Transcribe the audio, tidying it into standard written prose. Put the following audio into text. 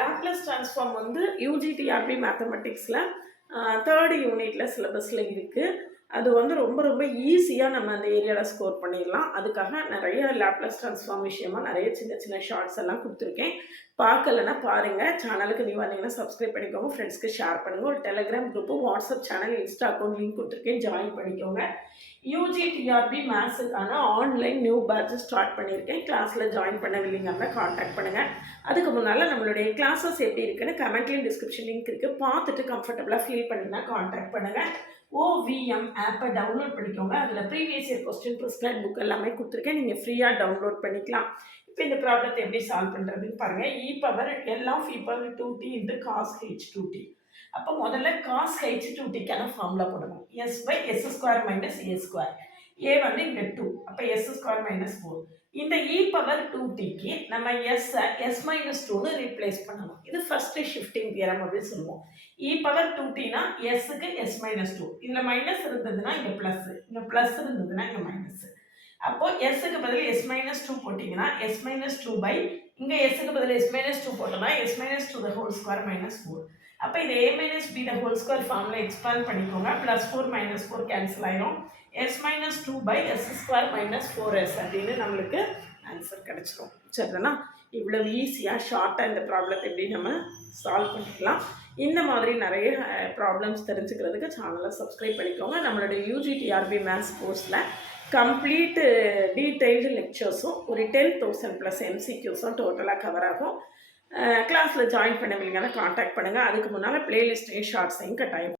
Laplace transform வந்து UGTRB மேத்தமெட்டிக்ஸில் 3rd யூனிட்டில் சிலபஸில் இருக்குது. அது வந்து ரொம்ப ரொம்ப ஈஸியாக நம்ம அந்த ஏரியாவில் ஸ்கோர் பண்ணிடலாம். அதுக்காக நிறைய லாப்லஸ் ட்ரான்ஸ்ஃபார்ம் விஷயமாக நிறைய சின்ன சின்ன ஷார்ட்ஸ் எல்லாம் கொடுத்துருக்கேன். பார்க்கலன்னா பாருங்கள். சேனலுக்கு நீ வந்தீங்கன்னா சப்ஸ்கிரைப் பண்ணிக்கோங்க, ஃப்ரெண்ட்ஸ்க்கு ஷேர் பண்ணுங்கள். ஒரு Telegram group, WhatsApp channel, Insta account link கொடுத்துருக்கேன், ஜாயின் பண்ணிக்கோங்க. யூஜிடிஆர்பி மேத்ஸுக்கான ஆன்லைன் நியூ பேட்ச் ஸ்டார்ட் பண்ணியிருக்கேன். கிளாஸில் ஜாயின் பண்ணவில்லைங்கன்னா காண்டாக்ட் பண்ணுங்கள். அதுக்கு முன்னால் நம்மளுடைய கிளாஸஸ் எப்படி இருக்குன்னு கமெண்ட்லேயும் டிஸ்கிரிப்ஷன் லிங்க் இருக்குது, பார்த்துட்டு கம்ஃபர்டபுளாக ஃபீல் பண்ணிங்கன்னா காண்டாக்ட் பண்ணுங்கள். OVM ஆப்பை டவுன்லோட் பண்ணிக்கோங்க. அதில் previous year question prescribe book எல்லாமே கொடுத்துருக்கேன், நீங்கள் ஃப்ரீயாக டவுன்லோட் பண்ணிக்கலாம். இப்போ இந்த ப்ராப்ளத்தை எப்படி சால்வ் பண்ணுறதுன்னு பாருங்கள். e⁻L(e⁻2t into cos h2t). அப்போ முதல்ல cos h2tக்கான ஃபார்முலா போடணும். s/s² - a வந்து இங்கே 2, அப்போ s² - 4. இந்த e⁻2tக்கு நம்ம s-2ன்னு ரீப்ளேஸ் பண்ணணும். இது ஃபஸ்ட்டு ஷிஃப்டிங் தியரம் அப்படின்னு சொல்லுவோம். e⁻2tனா எஸ்ஸுக்கு s-2, இதில் மைனஸ் இருந்ததுன்னா இங்கே ப்ளஸ், இங்கே ப்ளஸ் இருந்ததுன்னா இங்கே மைனஸ். அப்போ எஸ்ஸுக்கு பதில் s-2 போட்டிங்கன்னா s-2 இங்கே எஸ்ஸுக்கு பதில் s-2 போட்டோம்னா s-2 the whole square minus 4. அப்போ இது a-b the whole square ஃபார்மில் எக்ஸ்பேண்ட் பண்ணிக்கோங்க. +4 - 4 கேன்சல் ஆயிரும். s-2 s² - 4s அப்படின்னு நம்மளுக்கு ஆன்சர் கிடச்சிரும். சரிதானா? இவ்வளவு ஈஸியாக ஷார்ட்டாக இந்த ப்ராப்ளத்தை எப்படி நம்ம சால்வ் பண்ணிக்கலாம். இந்த மாதிரி நிறைய ப்ராப்ளம்ஸ் தெரிஞ்சுக்கிறதுக்கு சேனலை சப்ஸ்கிரைப் பண்ணிக்கோங்க. நம்மளுடைய யூஜிடிஆர்பி மேத்ஸ் கோர்ஸில் கம்ப்ளீட் டீட்டெயில்டு லெக்சர்ஸும் ஒரு 10,000 + MCQஸும் டோட்டலாக கவர் ஆகும். கிளாஸில் ஜாயின் பண்ணவில்லைங்கன்னா காண்டாக்ட் பண்ணுங்கள். அதுக்கு முன்னால் ப்ளேலிஸ்ட்டையும் ஷார்ட்ஸையும் கட்டாயம்